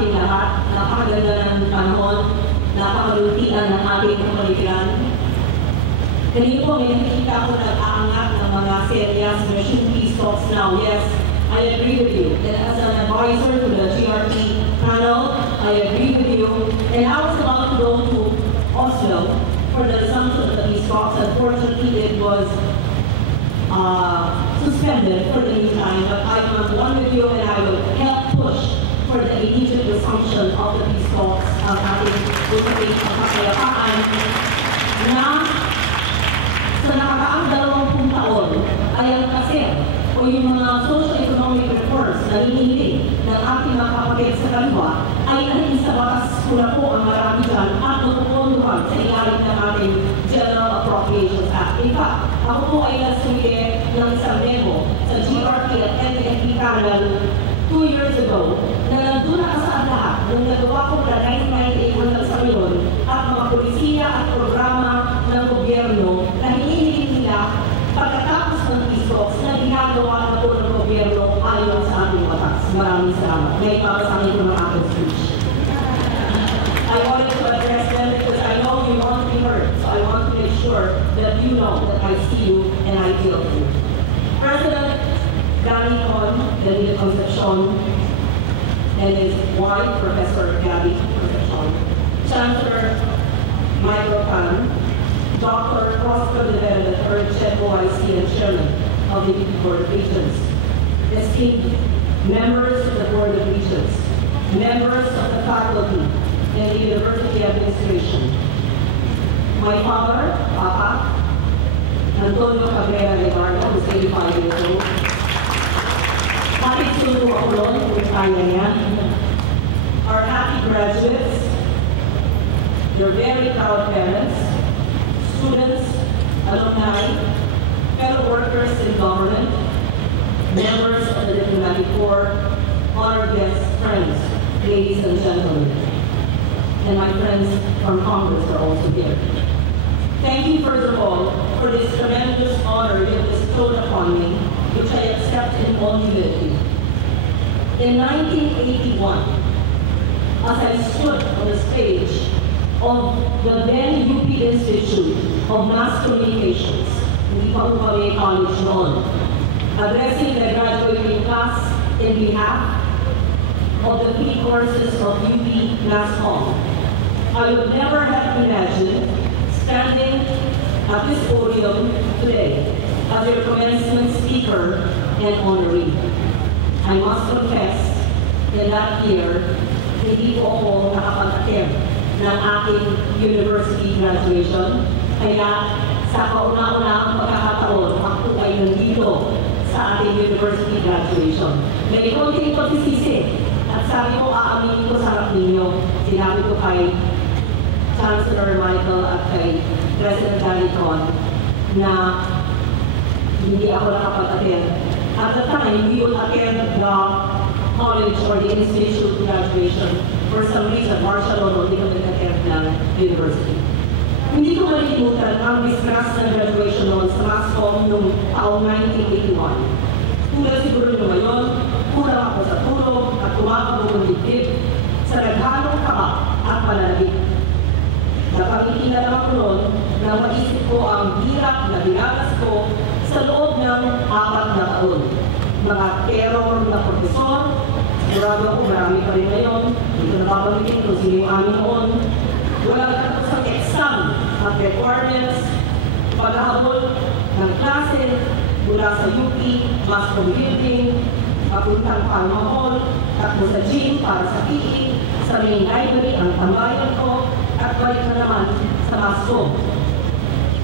ating lahat. Napakaganda ng panahon, napakalutian ng ating kapaligiran. Kanina po, may nakikita ko nag-aangat ng mga seryas, machine peace talks now. Yes, I agree with you. And as an advisor to the GRT panel, I agree with you. And I was about to go to Oslo for the resumption of the peace talks. Unfortunately, it was suspended for the meantime, but I am one with you and I will help push for the immediate resumption of the peace talks ang ating usapin ng kapayapaan na sa nakakaang 20 taon ay ang kasi o yung mga socio-economic reforms na hinihiling ng ating mga kapatid sa kaliwa ay naging sa batas ko na po ang marami dyan at natutunan sa ilalim ng ating General Appropriations Act. In fact, ako po ay nasumite ng isang memo sa GRT at NTFP panel 2 years ago na nandun nakasaad lahat nung nagawa ko mula 1998 hanggang sa ngayon at mga polisiya at programa ng gobyerno na hinihiling nila pagkatapos ng peace talks na ginagawa na po ng gobyerno ayon sa ating batas. Maraming salamat. May papasahin ko ng aking speech. I wanted to address them because I know you want to be heard, so I want to make sure that you know that I see you and I feel you. President Danny Con, Danny Concepcion, and his wife, Professor Gabby Concepcion, Chancellor Michael Pan, Dr. Prosper de Vera, the third Chair OIC and Chairman of the Board of Regents, esteemed members of the Board of Regents, members of the faculty and the University Administration, my father, Papa, Antonio Cabrera Legardo, who's 85 years old, Kapit Sundo Akulon, kung kaya niya, our happy graduates, your very proud parents, students, alumni, fellow workers in government, members of the diplomatic corps, honored guests, friends, ladies and gentlemen, and my friends from Congress are also here. Thank you, first of all, for this tremendous honor you have bestowed upon me, which I accept in all humility. In 1981, as I stood on the stage of the then UP Institute of Mass Communications, hindi pa po kami college noon, addressing the graduating class in behalf of the three courses of UP Mass Comm, I would never have imagined standing at this podium today as your commencement speaker and honoree. I must confess, in that year, hindi po ako nakapag-attend ng aking university graduation. Kaya sa kauna-unahang pagkakataon, ako ay nandito sa ating university graduation. May konting pagsisisi at sabi ko, aaminin ko sa harap ninyo. Sinabi ko kay Chancellor Michael at kay President Danny Con na hindi ako nakapag-attend. At the time, we would attend the college or the institute graduation. For some reason, Marshall Lolo, hindi ko nag-attend ng university. Hindi ko malilimutan ang discuss ng graduation noon sa MassCom noong taong 1981. Tulad siguro nyo ngayon, kulang ako sa tulog at tumakabog ang dibdib sa naghalong kaba at pananabik. Napangitinan ako noon na maisip ko ang hirap na dinanas ko sa loob ng 4 na taon. Mga terror na profesor, sigurado ako marami pa rin ngayon, hindi ko napapamitin kung sino yung amin noon. Walang katapos ang exam at requirements, paghahabol ng klase mula sa UP, Mascom Building, papuntang Palma Hall, takbo sa gym para sa PE, sa main library ang tambayan ko, at balik na naman sa Mascom.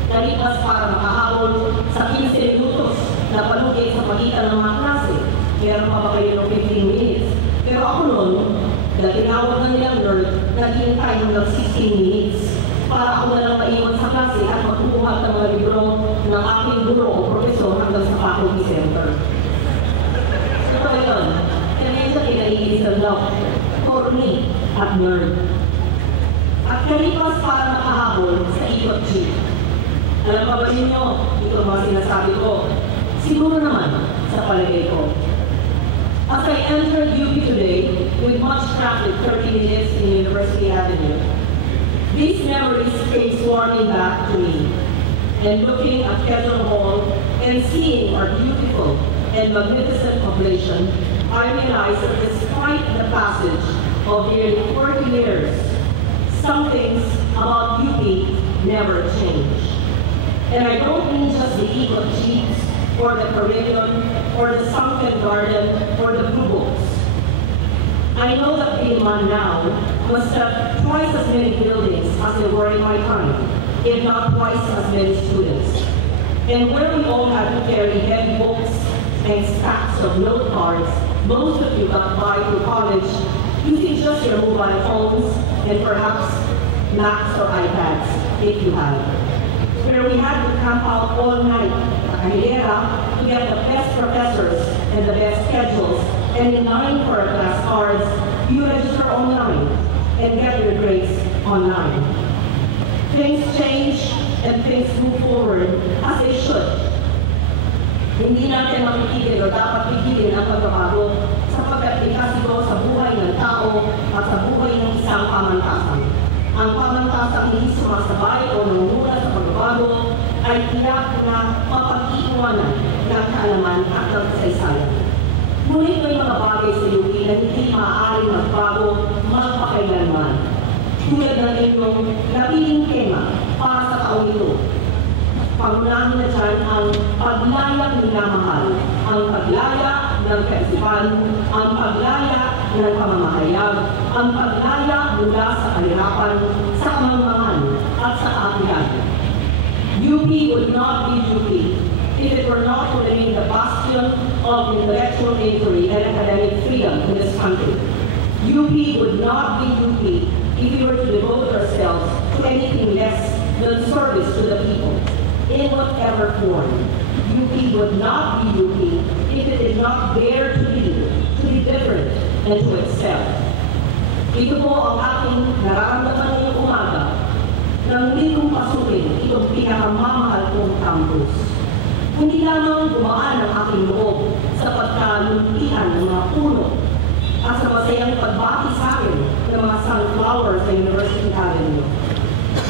Nalipas para makahabol sa 15 minutos na palugay sa pagitan ng mga klase. Meron pa ba kayo ng 15 minutes? Pero ako noon, dahil tinawag na nilang nerd, naghihintay hanggang 16 minutes para ako na lang maiwan sa klase at magkukuha ng mga libro ng aking guro o profesor hanggang sa faculty center. Ito yun. Kaya siya kinaiinisan daw. Corny at nerd. At kalipas para makahabol sa ikot G. Alam pa ba ninyo, ito mga sinasabi ko, siguro naman sa palagay ko. As I entered UP today, with much traffic 30 minutes in University Avenue, these memories came swarming back to me. And looking at Kettle Hall and seeing our beautiful and magnificent population, I realized that despite the passage of nearly 40 years, some things about UP never change. And I don't mean just the Eagle Jeeps, or the Caribbean, or the Sunken Garden, or the Blue Books. I know that Biliman now must have twice as many buildings as they were in my time, if not twice as many students. And where we all had to carry heavy books and stacks of note cards, most of you got by to college using just your mobile phones and perhaps Macs or iPads, if you have. Where we had to camp out all night at Hilera to get the best professors and the best schedules, and in line for our class cards, you register online and get your grades online. Things change and things move forward as they should. Hindi natin makikigil o dapat pigilin ang pagbabago sapagkat likas ito sa buhay ng tao at sa buhay ng isang pamantasan. Ang pamantasang hindi sumasabay o nangunguna sa pagbabago ay tiyak na mapag-iiwanan ng kaalaman at ng kasaysayan. Ngunit may mga bagay sa UP na hindi maaaring magbago magpakailanman. Tulad ng inyong napiling tema para sa taong ito. Pangunahin na dyan ang paglayang minamahal, ang paglaya ng kaisipan, ang paglaya ng pamamahayag, ang paglaya mula sa kahirapan, sa kamangmangan at sa kaakilan. UP would not be UP if it were not to remain the bastion of intellectual inquiry and academic freedom in this country. UP would not be UP if we were to devote ourselves to anything less than service to the people, in whatever form. UP would not be UP if it did not dare to be different, and to excel. Ito po ang aking nararamdaman ngayong umaga nang muli kong pasukin itong pinakamamahal kong campus. Hindi lamang gumaan ang aking loob sa pagkaluntian ng mga puno at sa masayang pagbati sa akin ng mga sunflowers sa University Avenue.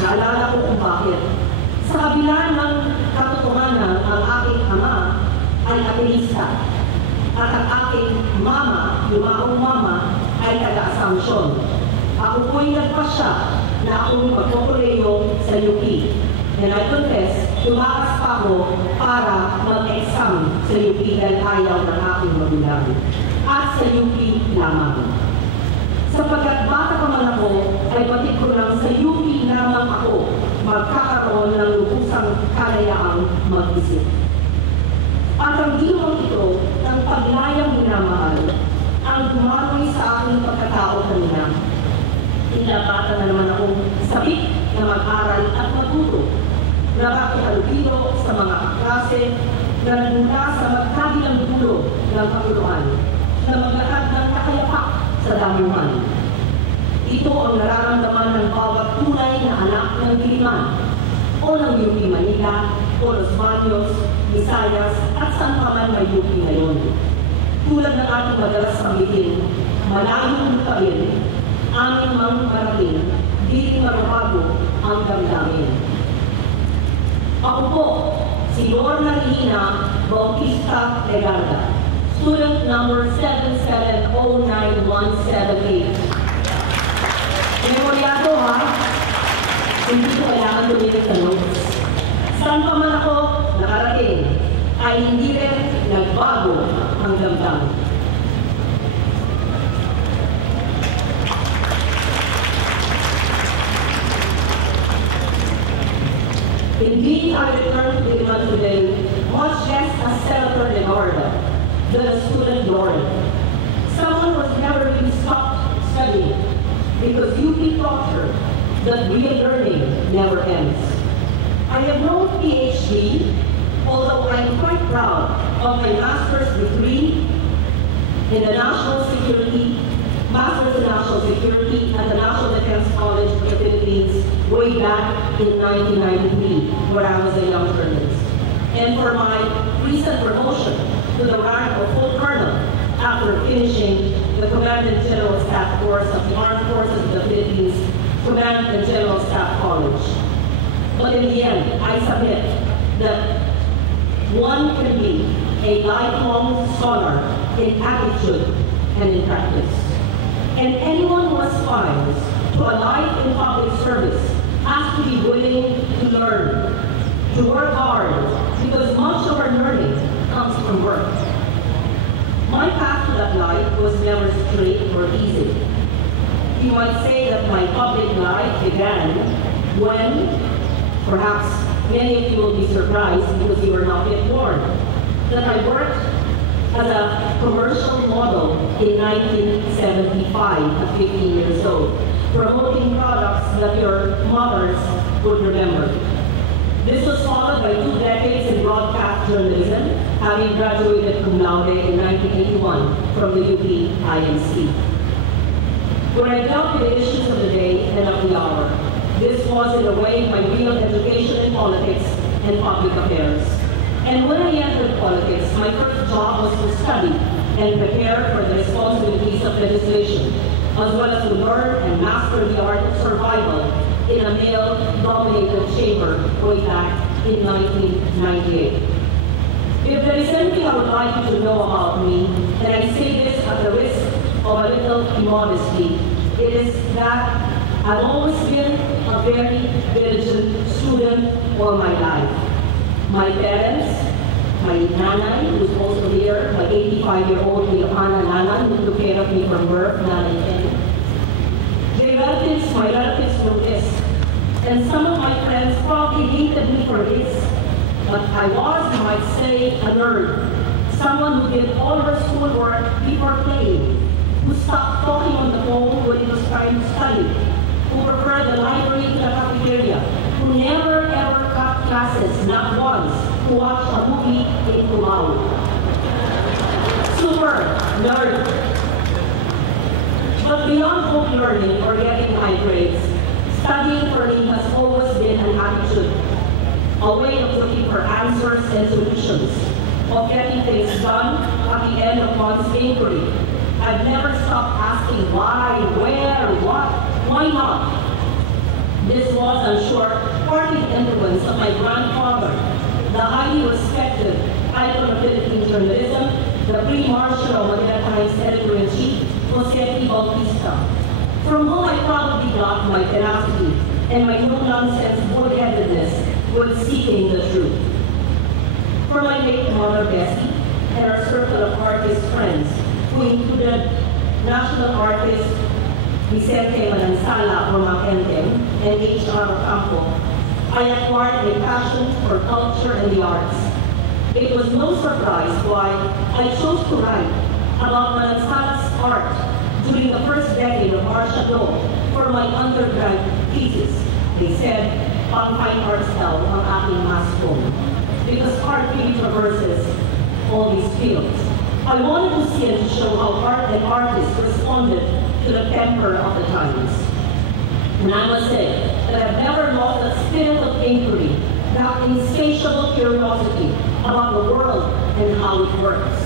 Naalala ko kung bakit. Sa kabila ng katotohanan, ang aking ama ay ateista at ang aking mama, yumaong mama, ay taga-Asuncion. Ako po'y nagpasya na akong magkokoleyo sa UP. And I confess, tumakas pa ako para mag-exam sa UP dahil ayaw ng aking magulang. At sa UP lamang. Sapagkat bata pa man ako, ay batid ko lang sa UP lamang ako magkakaroon ng lubusang kalayaang mag-isip. At ang ginawang ito ng paglayang minamahal ang dumaloy sa aking pagkatao kanina. Inabata na naman akong sabik na mag-aral at matuto. Nakakihalubilo sa mga kaklase na nagmula sa magkabilang dulo ng kapuluan na maglakad ng kakayapak sa damuhan. Ito ang nararamdaman ng bawat tunay na anak ng Diliman o ng UP Manila o Los Baños, Visayas at saan pa man may UP ngayon. Tulad ng ating madalas sabihin, malayong lupain, aming mang marating, di marubago ang damdamin. Ako po, si Lorna Lina Bautista Legarda, student number 7709178. Memoryado ha? Hindi ko kailangan tumigil sa notes. Saan pa man ako nakarating, ay hindi rin nagbago ang damdamin. Indeed, I return to Diliman today, much less as Senator Legarda, than a student laureate. Someone was never really stopped studying, because UP taught her that real learning never ends. I have no PhD, although I am quite proud of my master's degree in the National Security, Master's in National Security at the National Defense College of the Philippines way back in 1993, where I was a young journalist. And for my recent promotion to the rank of full colonel after finishing the Command and General Staff course of the Armed Forces of the Philippines Command and General Staff College. But in the end, I submit that one can be a lifelong scholar in attitude and in practice. And anyone who aspires to a life in public service has to be willing to learn, to work hard, because much of our learning comes from work. My path to that life was never straight or easy. You might say that my public life began when, perhaps many of you will be surprised because you were not yet born, that I worked as a commercial model in 1975 at 15 years old, promoting products that your mothers would remember. This was followed by 2 decades in broadcast journalism, having graduated cum laude in 1981 from the UP IMC. When I dealt with the issues of the day and of the hour, this was in a way my real education in politics and public affairs. And when I entered politics, my first job was to study and prepare for the responsibilities of legislation, as well as to learn and master the art of survival in a male-dominated chamber way back in 1998. If there is anything I would like you to know about me, and I say this at the risk of a little immodesty, it is that I've always been a very diligent student all my life. My parents, my nanay, who's also here, my 85-year-old Ilocana Nanan, who took care of me from birth, Nanay Kenny. My relatives know this, and some of my friends probably hated me for this, but I was, you might say, a nerd. Someone who did all her schoolwork before playing, who stopped talking on the phone when it was time to study, who preferred the library to the cafeteria, who never ever cut classes, not once, who watched a movie in Cubao. Super nerd. But beyond book learning or getting high grades, studying for me has always been an attitude, a way of looking for answers and solutions, of getting things done at the end of one's inquiry. I've never stopped asking why, where, what, why not? This was, I'm sure, partly the influence of my grandfather, the highly respected icon of Philippine journalism, the pre-Marshall Manila Times editor-in-chief, Jose P. Bautista, from whom I probably got my tenacity and my no-nonsense bullheadedness with seeking the truth. For my late mother, Bessie, and our circle of artist friends, who included national artist Vicente Manansala or Macenten and H.R. Ocampo, I acquired a passion for culture and the arts. It was no surprise why I chose to write about Manansala's art during the first decade of martial law for my undergrad thesis. They said, "Pang-fine arts daw ang aking mass home," because art really traverses all these fields. I wanted to see and to show how art and artists responded to the temper of the times. And I must say that I've never lost that spirit of inquiry, that insatiable curiosity about the world and how it works.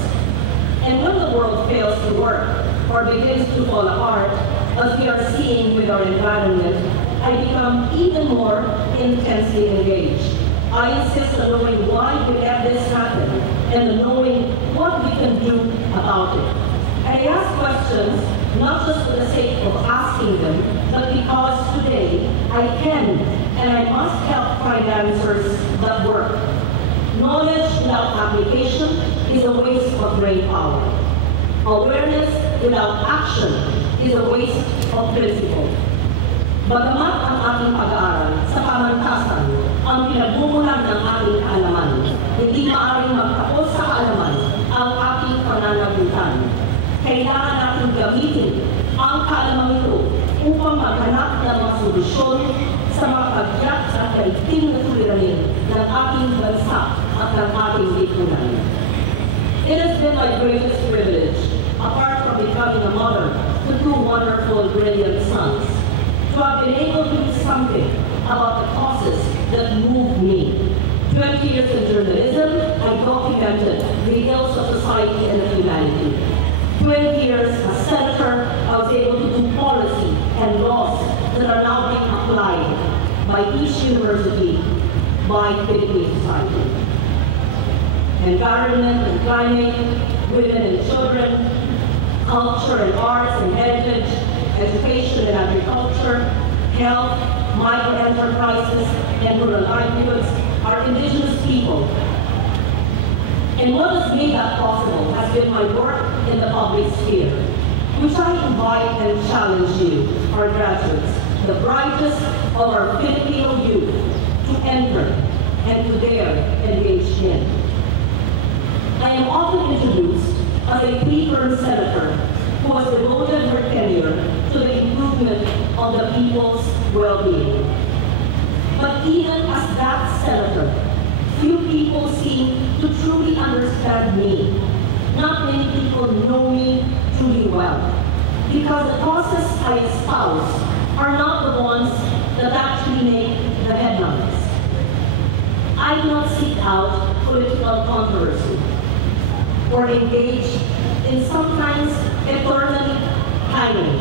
And when the world fails to work or begins to fall apart, as we are seeing with our environment, I become even more intensely engaged. I insist on knowing why we let this happen and on knowing what we can do about it. And I ask questions not just for the sake of asking them, but because today I can and I must help find answers that work. Knowledge without application is a waste of brain power. Awareness without action is a waste of principle. Bagamat ang ating pag-aaral sa pamantasan ang pinagmumulan ng ating kaalaman, hindi maaaring magtapos sa kaalaman ang ating pananagutan. Kailangan natin gamitin ang kaalaman ito upang maghanap ng mga solusyon sa mga pagyak at kaigting na suliranin ng ating bansa at ng ating lipunan. It has been my greatest privilege, apart from becoming a mother to 2 wonderful, brilliant sons, to have been able to do something about the causes that move me. 20 years in journalism, I documented the ills of society and of humanity. 12 years as senator, I was able to do policy and laws that are now being applied by each university, by Philippine society. Environment and climate, women and children, culture and arts and heritage, education and agriculture, health, micro-enterprises, and rural livelihoods, our indigenous people. And what has made that possible has been my work in the public sphere, which I invite and challenge you, our graduates, the brightest of our Filipino youth, to enter and to dare engage in. I am often introduced as a three-term senator who has devoted her tenure to the improvement of the people's well-being. But even as that senator, few people seem to truly understand me. Not many people know me truly well, because the causes I espouse are not the ones that actually make the headlines. I do not seek out political controversy or engage in sometimes eternally tiring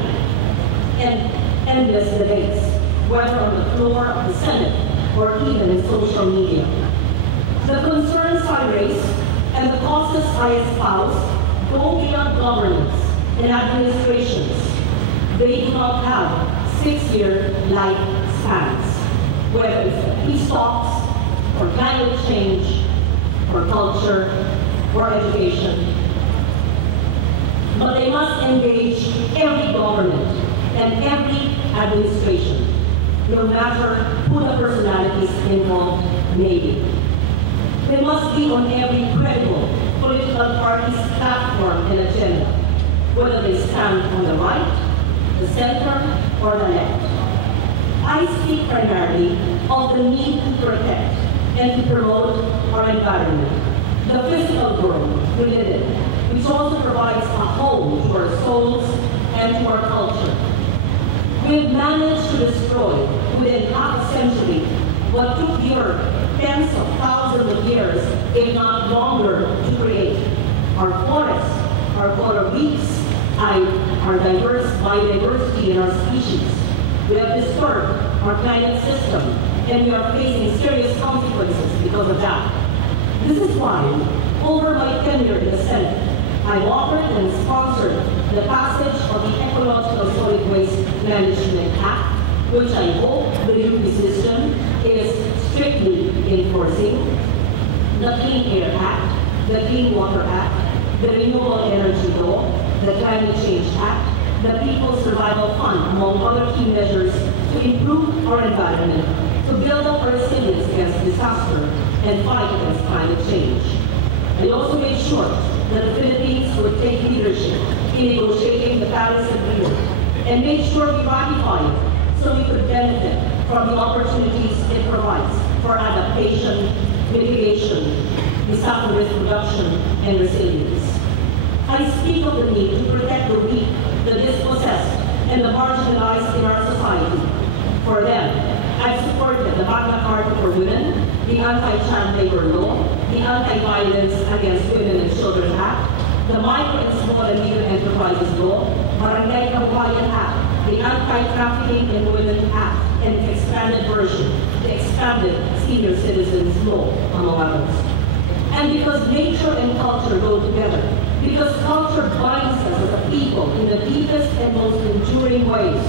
and endless debates, whether on the floor of the Senate or even in social media. The concerns I raise and the causes I espouse go beyond governments and administrations. They do not have 6-year lifespans, whether it's peace talks, or climate change, or culture, or education. But they must engage every government and every administration, no matter who the personalities involved may be. They must be on every credible political party's platform and agenda, whether they stand on the right, the center, or the left. I speak primarily of the need to protect and to promote our environment, the physical world we live in, which also provides a home to our souls and to our culture. We've managed to destroy within half a century what took the earth tens of thousands of years, if not longer, to create. Our forests, our coral reefs, our diverse biodiversity in our species. We have disturbed our climate system, and we are facing serious consequences because of that. This is why, over my tenure in the Senate, I've offered and sponsored the passage of the Ecological Solid Waste Management Act, which I hope the new decision is strictly enforcing, the Clean Air Act, the Clean Water Act, the Renewable Energy Law, the Climate Change Act, the People's Survival Fund, among other key measures to improve our environment, to build up our resilience against disaster, and fight against climate change. I also made sure that the Philippines would take leadership in negotiating the Paris Agreement, and made sure we ratified it so we could benefit from the opportunities it provides for adaptation, mitigation, disaster risk reduction, and resilience. I speak of the need to protect the weak, the dispossessed, and the marginalized in our society. For them, I've supported the Magna Carta for Women, the Anti-Child Labor Law, the Anti-Violence Against Women and Children Act, the Micro and Small and Medium Enterprises Law, Barangay Kabuhayan Act, the Anti-Trafficking in Women Act, and its expanded version, the Expanded Senior Citizens Law, among others. And because nature and culture go together, because culture binds us as a people in the deepest and most enduring ways,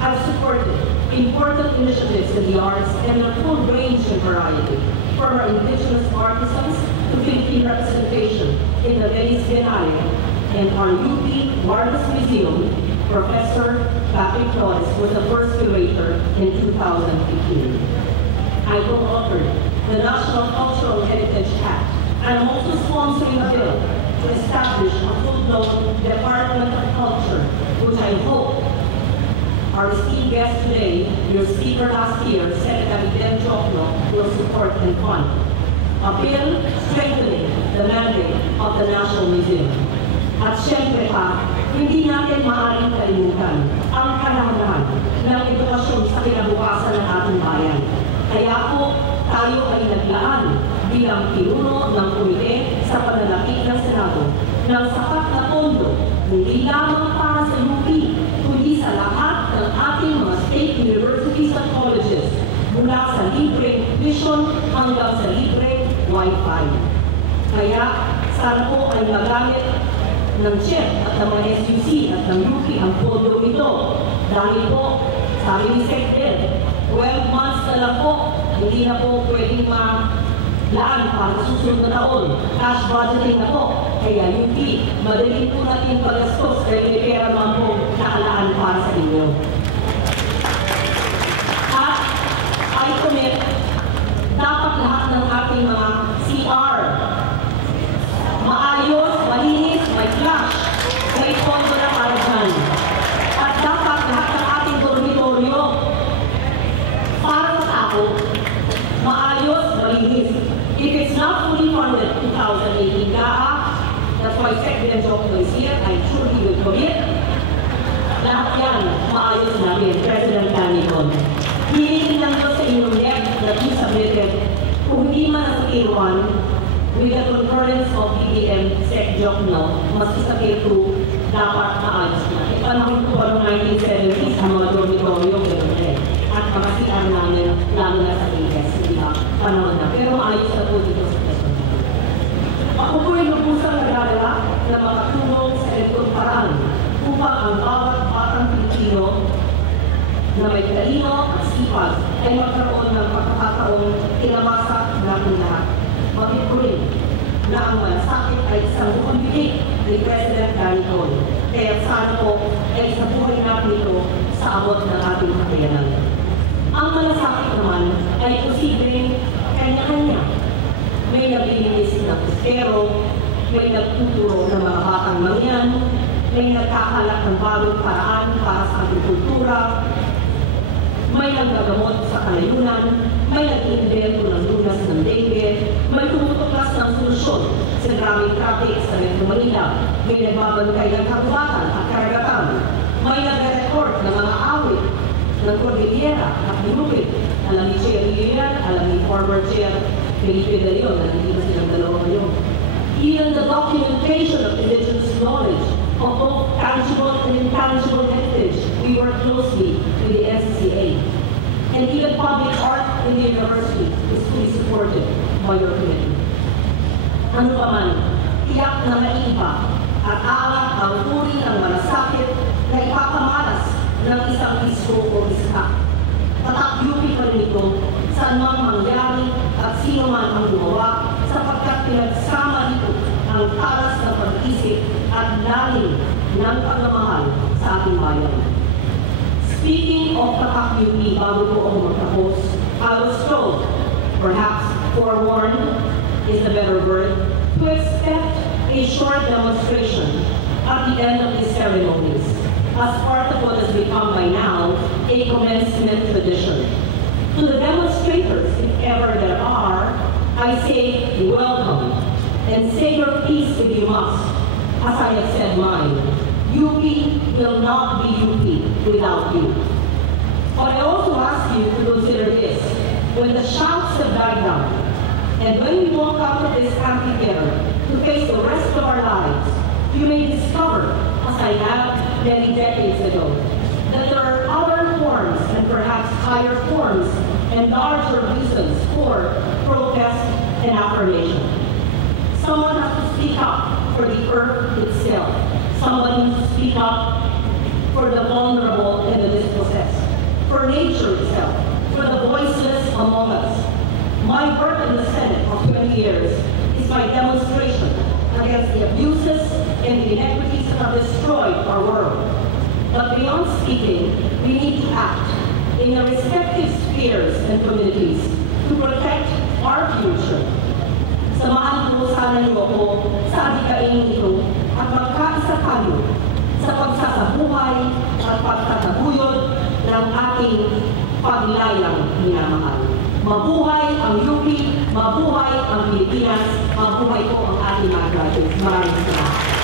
I've supported important initiatives in the arts and their full range and variety, from our indigenous artisans to Philippine representation in the Venice Biennale and our UP Wireless Museum. Professor Patrick Flores was the first curator in 2015. I co-authored the National Cultural Heritage Act, and I'm also sponsoring a bill to establish a full-blown Department of Culture, which I hope our esteemed guest today, your speaker last year, Senator Ben Jocno, will support and fund. A bill strengthening the mandate of the National Museum. At syempre pa, hindi natin maaaring kalimutan ang kahalagahan ng edukasyon sa kinabukasan ng ating bayan. Kaya po, tayo ay naglaan bilang pinuno ng komite sa pananakit ng Senado ng sapat na pondo hindi lamang para sa UP, kundi sa lahat ng ating mga state universities at colleges, mula sa libreng tuition hanggang sa libreng Wi-Fi. Kaya sana po ay magamit ng CHED at ng mga SUC at ng UP ang pondo ito. Dahil po, sabi ni Secretary, 12 months na lang po, hindi na po pwedeng laan para susunod na taon. Cash budgeting na po. Kaya UP, madaling po natin pag-gastos dahil may pera naman po nakalaan para sa inyo. At I commit, dapat lahat ng ating mga CR maayos, malinis, may flash, may pondo na para dyan. At dapat lahat ng ating dormitoryo para sa tao, maayos, malinis. If it's not fully funded 2018 GAA, that's why Secretary Jokno is here, I'm sure he will commit. Lahat yan, maayos namin, President Danicon. Hihingin lang ko sa inyong net that you submitted, kung hindi man sa K1, with the concurrence of BBM, Sec Jokno, maski sa K2, dapat maayos na. Ipanahon ko ano 1970s, ang mga dormitoryo, at mga CR namin, lalo na sa AS, hindi ba? Panahon na. Pero maayos na po dito sa Quezon. Ako po ay lubusang nagdadala na makatulong sa ganitong paraan upang ang bawat batang Pilipino na may talino at sipag ay magkaroon ng pagkakataong kinamasak natin lahat. Mabigurin na ang malasakit ay isang bukong bilik ni President Danicon. Kaya sana po ay isabuhin natin ito sa abot ng ating kakayanan. Ang malasakit naman ay posibleng kanya-kanya. May naglilinis ng estero, may nagtuturo ng mga batang mangyan, may nagkakalat ng bagong paraan para sa agrikultura, may naggagamot sa kalayunan, may nag-invento ng lunas ng dengue, may tumutuklas ng solusyon sa maraming traffic sa Metro Manila, may nagbabantay ng kagubatan at karagatan, may nag-record ng mga awit ng Cordillera at Lupit. Alam ni Chair Lilian, alam ni former Chair Felipe de Leon, na hindi na silang dalawa ngayon. Even the documentation of indigenous knowledge of both tangible and intangible heritage, we work closely with the NCCA. And even public art in the university is fully supported by your committee. Ano pa man, tiyak na naiiba at aangat ang uri ng malasakit na ipapamalas ng isang isko o iska. Tatak UP pa rin ito saan mang mangyari at sino man ang gumawa sapagkat pinagsama dito ang talas ng pag-isip at lalim ng pagmamahal sa ating bayan. Speaking of Tatak UP, bago po ako magtapos, I was told, perhaps forewarned is the better word, to expect a short demonstration at the end of these ceremonies, as part of what has become by now a commencement tradition. To the demonstrators, if ever there are, I say welcome, and say your piece if you must, as I have said mine. UP will not be UP without you. But I also ask you to consider this. When the shouts have died down, and when we walk out of this amphitheater to face the rest of our lives, you may discover, as I have many decades ago, that there are other forms and perhaps higher forms and larger reasons for protest and affirmation. Someone has to speak up for the earth itself. Someone needs to speak up for the vulnerable and the dispossessed, for nature itself, for the voiceless among us. My work in the Senate for 20 years is my demonstration against the abuses and the inequities that have destroyed our world. But beyond speaking, we need to act in the respective spheres and communities to protect our future. Samahan po sana niyo ako sa adikain ito at magkaisa tayo sa pagsasabuhay at pagtataguyod ng ating paglayang minamahal. Mabuhay ang UP, mabuhay ang Pilipinas, mabuhay po ang ating mga graduates. Maraming salamat.